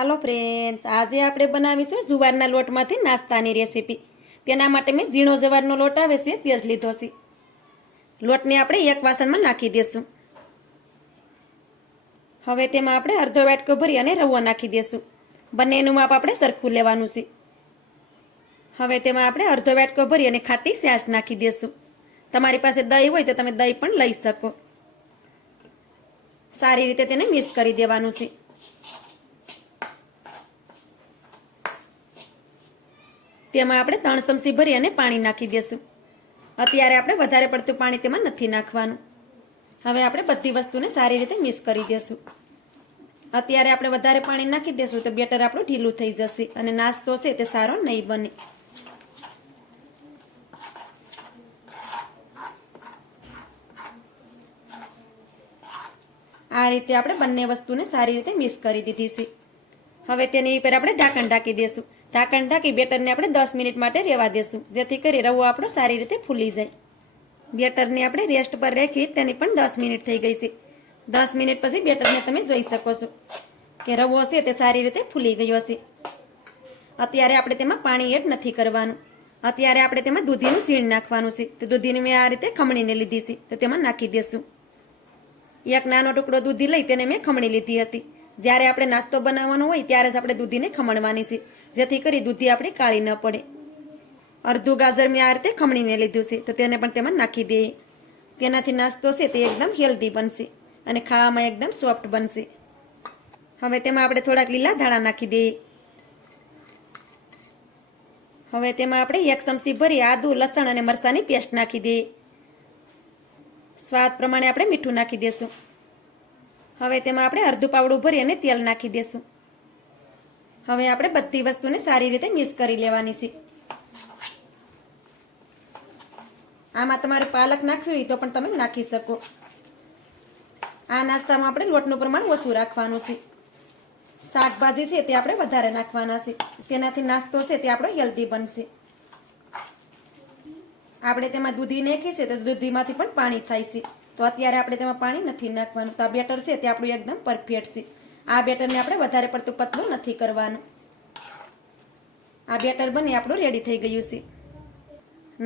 હાલો friends, આજે આપણે બનાવીશું જુવારના લોટમાંથી નાસ્તાની રેસીપી. તેના માટે મેં ઝીણો જવારનો લોટ આવે છે તે જ લીધો છે. લોટને આપણે એક વાસણમાં નાખી દઈશું. હવે તેમાં આપણે અડધો વાટકો ભરી અને રવો નાખી દઈશું. બંનેનું માપ આપણે સરખું લેવાનું છે. હવે તેમાં આપણે અડધો વાટકો ભરી અને ખાટી છાશ નાખી દઈશું. તમારી પાસે દહીં હોય તો તમે દહીં પણ લઈ શકો. સારી રીતે તેને મિક્સ કરી દેવાનું છે. તેમાં આપણે 3 ચમચી ભરી અને પાણી નાખી દઈશું. અત્યારે આપણે વધારે પડતું પાણી તેમાં નથી નાખવાનું. હવે આપણે બધી વસ્તુને સારી રીતે મિક્સ કરી દઈશું. અત્યારે આપણે વધારે પાણી નાખી દઈશું તો બેટર આપણું ઢીલું થઈ જશે અને નાસ્તો છે તે સારો નહીં બને. આ રીતે આપણે બંને વસ્તુને સારી રીતે મિક્સ કરી દીધી છે. હવે તેની ઉપર આપણે ઢાંકણ ઢાંકી દઈશું. ઢાંકણ ઢાંકી બેટરને આપણે 10 મિનિટ માટે રહેવા દેશું, જેથી કરી રવો આપણો સારી રીતે ફૂલી જાય. બેટરને આપણે રેસ્ટ પર રાખી તેની પણ 10 મિનિટ થઈ ગઈ છે. 10 મિનિટ પછી બેટરને તમે જોઈ શકો છો કે રવો છે તે સારી રીતે ફૂલી ગયો છે. અત્યારે આપણે તેમાં પાણી એડ નથી કરવાનું. અત્યારે આપણે તેમાં દૂધીનું સીણ નાખવાનું છે. તો દૂધીને મેં આ રીતે ખમણીને લીધી છે, તો તેમાં નાખી દઈશું. એક નાનો ટુકડો દૂધી લઈ તેને મેં ખમણી લીધી હતી. જ્યારે આપણે નાસ્તો બનાવવાનો હોય ત્યારે જ આપણે દૂધીને ખમણવાની છે, જેથી કરી દૂધી આપણી કાળી ન પડે. અડધું ગાજર મેં આ રીતે ખમણીને લીધું છે, તો તેને પણ તેમાં નાખી દઈએ. તેનાથી નાસ્તો છે તે એકદમ હેલ્ધી બનશે અને ખાવામાં એકદમ સોફ્ટ બનશે. હવે તેમાં આપણે થોડાક લીલા ધાણા નાખી દઈએ. હવે તેમાં આપણે 1 ચમચી ભરી આદુ, લસણ અને મરચાંની પેસ્ટ નાખી દઈએ. સ્વાદ પ્રમાણે આપણે મીઠું નાખી દઈશું. હવે તેમાં આપણે અડધું પાવડું ભરી અને તેલ નાખી દઈશું. હવે આપણે બધી વસ્તુને સારી રીતે મિક્સ કરી લેવાની છે. આમાં તમારે પાલક નાખવી હોય તો પણ તમે નાખી શકો. આ નાસ્તામાં આપણે લોટનું પ્રમાણ ઓછું રાખવાનું છે. શાકભાજી છે તે આપણે વધારે નાખવાના છે. તેનાથી નાસ્તો છે તે આપણો હેલ્ધી બનશે. આપણે તેમાં દૂધી નાખી છે તો દૂધીમાંથી પણ પાણી થાય છે. તો અત્યારે આપણે તેમાં પાણી નથી નાખવાનું. તો આ બેટર છે તે આપણું એકદમ પરફેક્ટ છે. આ બેટરને આપણે વધારે પડતું પતલું નથી કરવાનું. આ બેટર બની આપણું રેડી થઈ ગયું છે.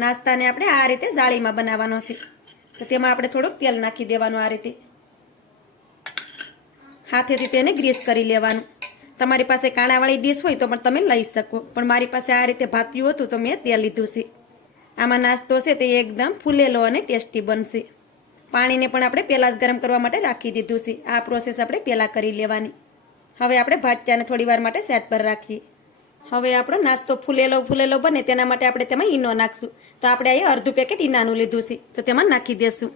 નાસ્તાને આપણે આ રીતે જાળીમાં બનાવવાનો છે. તો તેમાં આપણે થોડુંક તેલ નાખી દેવાનું. આ રીતે હાથેથી તેને ગ્રીસ કરી લેવાનું. તમારી પાસે કાણાવાળી ડીશ હોય તો પણ તમે લઈ શકો, પણ મારી પાસે આ રીતે ભાત્યું હતું તો મેં તેલ લીધું છે. આમાં નાસ્તો છે તે એકદમ ફૂલેલો અને ટેસ્ટી બનશે. પાણીને પણ આપણે પહેલાં જ ગરમ કરવા માટે રાખી દીધું છે. આ પ્રોસેસ આપણે પહેલાં કરી લેવાની. હવે આપણે ભાત્યાને થોડી વાર માટે સેટ પર રાખીએ. હવે આપણો નાસ્તો ફૂલેલો બને તેના માટે આપણે તેમાં ઈનો નાખશું. તો આપણે અહીં અડધું પેકેટ ઈનાનું લીધું છે, તો તેમાં નાખી દઈશું.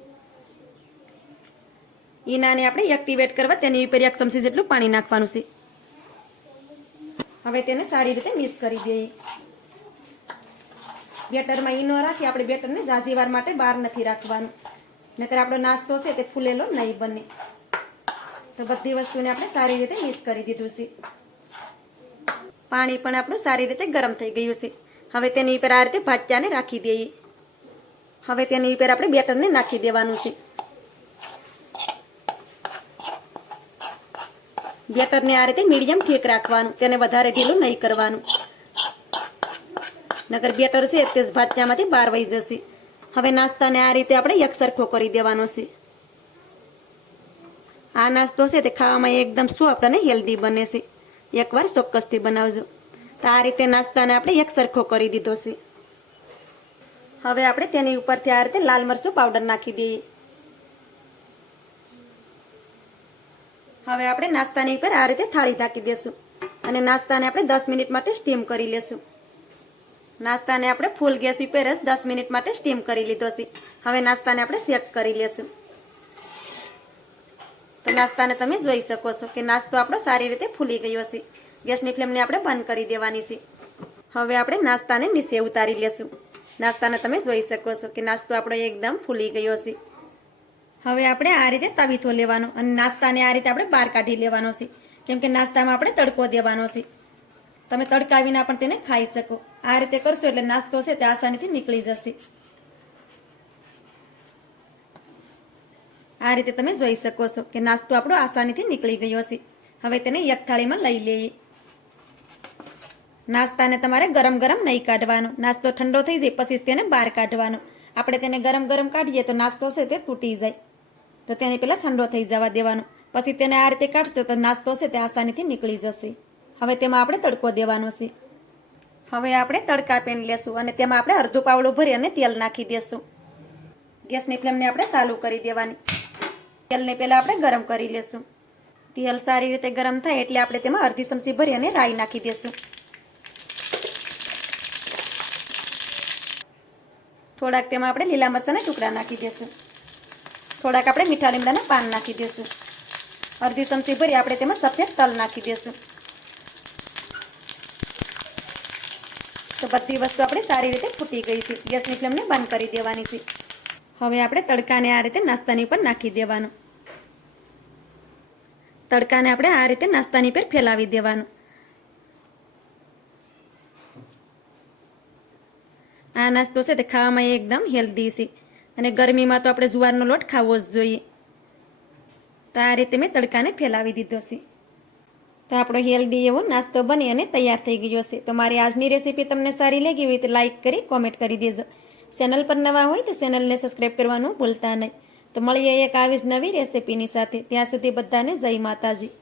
ઈનાને આપણે એક્ટિવેટ કરવા તેની ઉપર 1 ચમચી જેટલું પાણી નાખવાનું છે. હવે તેને સારી રીતે મિક્સ કરી દઈએ. બેટરમાં ઈનો રાખી આપણે બેટરને ઝાઝી વાર માટે બહાર નથી રાખવાનું, નકર આપણો નાસ્તો છે તે ફૂલેલો નહીં બને. તો બધી વસ્તુને આપણે સારી રીતે મિક્સ કરી દીધું છે. પાણી પણ આપણું સારી રીતે ગરમ થઈ ગયું છે. હવે તેની ઉપર આ રીતે ભાત્યાને રાખી દઈએ. હવે તેની ઉપર આપણે બેટરને નાખી દેવાનું છે. બેટરને આ રીતે મીડિયમ ઠીક રાખવાનું, તેને વધારે ઢીલું નહીં કરવાનું, નકર બેટર છે તે ભાત્યામાંથી બહાર વહી જશે. હવે નાસ્તાને આ રીતે આપણે એકસરખો કરી દેવાનો છે. આ નાસ્તો છે તે ખાવામાં એકદમ સોફ્ટ અને હેલ્ધી બને છે. એકવાર ચોક્કસથી બનાવજો. તો આ રીતે નાસ્તાને આપણે એકસરખો કરી દીધો છે. હવે આપણે તેની ઉપરથી આ રીતે લાલ મરચું પાવડર નાખી દઈએ. હવે આપણે નાસ્તાની ઉપર આ રીતે થાળી ઢાંકી દઈશું અને નાસ્તાને આપણે 10 મિનિટ માટે સ્ટીમ કરી લેશું. નાસ્તાને આપણે ફૂલ ગેસ ઉપર જ 10 મિનિટ માટે સ્ટીમ કરી લીધો છે. હવે નાસ્તાને આપણે શેક કરી લેશું. તો નાસ્તાને તમે જોઈ શકો છો કે નાસ્તો આપણો સારી રીતે ફૂલી ગયો છે. ગેસની ફ્લેમને આપણે બંધ કરી દેવાની છે. હવે આપણે નાસ્તાને નીચે ઉતારી લેશું. નાસ્તાને તમે જોઈ શકો છો કે નાસ્તો આપણો એકદમ ફૂલી ગયો છે. હવે આપણે આ રીતે તવીથો લેવાનો અને નાસ્તાને આ રીતે આપણે બહાર કાઢી લેવાનો છે, કેમ કે નાસ્તામાં આપણે તડકો દેવાનો છે. તમે તડકા વિના પણ તેને ખાઈ શકો. આ રીતે કરશો એટલે નાસ્તો છે તે આસાનીથી નીકળી જશે. આ રીતે તમે જોઈ શકો છો કે નાસ્તો આપણો આસાનીથી નીકળી ગયો છે. હવે તેને એક થાળીમાં લઈ લઈએ. નાસ્તાને તમારે ગરમ ગરમ નહીં કાઢવાનો, નાસ્તો ઠંડો થઈ જાય પછી તેને બહાર કાઢવાનો. આપણે તેને ગરમ ગરમ કાઢીએ તો નાસ્તો છે તે તૂટી જાય, તો તેને પહેલાં ઠંડો થઈ જવા દેવાનો. પછી તેને આ રીતે કાઢશો તો નાસ્તો છે તે આસાનીથી નીકળી જશે. હવે તેમાં આપણે તડકો દેવાનો છે. હવે આપણે તડકા પેન લેશું અને તેમાં આપણે અડધું પાવડું ભરી અને તેલ નાખી દેશું. ગેસની ફ્લેમને આપણે ચાલુ કરી દેવાની. તેલને પહેલાં આપણે ગરમ કરી લેશું. તેલ સારી રીતે ગરમ થાય એટલે આપણે તેમાં અડધી ચમચી ભરી અને રાઈ નાખી દેશું. થોડાક તેમાં આપણે લીલા મરચાંના ટુકડા નાખી દેશું. થોડાક આપણે મીઠા લીમડાના પાન નાખી દેશું. અડધી ચમચી ભરી આપણે તેમાં સફેદ તલ નાખી દેશું. તો બધી વસ્તુ આપણે સારી રીતે ફૂટી ગઈ છે. ગેસની ફ્લેમને બંધ કરી દેવાની છે. હવે આપણે તડકાને આ રીતે નાસ્તાની ઉપર નાખી દેવાનું. તડકાને આપણે આ રીતે નાસ્તાની પર ફેલાવી દેવાનું. આ નાસ્તો છે તે ખાવામાં એકદમ હેલ્ધી છે અને ગરમીમાં તો આપણે જુવારનો લોટ ખાવો જ જોઈએ. તો આ રીતે મેં તડકાને ફેલાવી દીધો છે. તો આપણો હેલ્ધી એવો નાસ્તો બની અને તૈયાર થઈ ગયો છે. તો મારી આજની રેસીપી તમને સારી લાગી હોય તો લાઇક કરી કોમેન્ટ કરી દેજો. ચેનલ પર નવા હોય તો ચેનલને સબસ્ક્રાઈબ કરવાનું ભૂલતા નહીં. તો મળીએ એક આવી જ નવી રેસીપીની સાથે. ત્યાં સુધી બધાને જય માતાજી.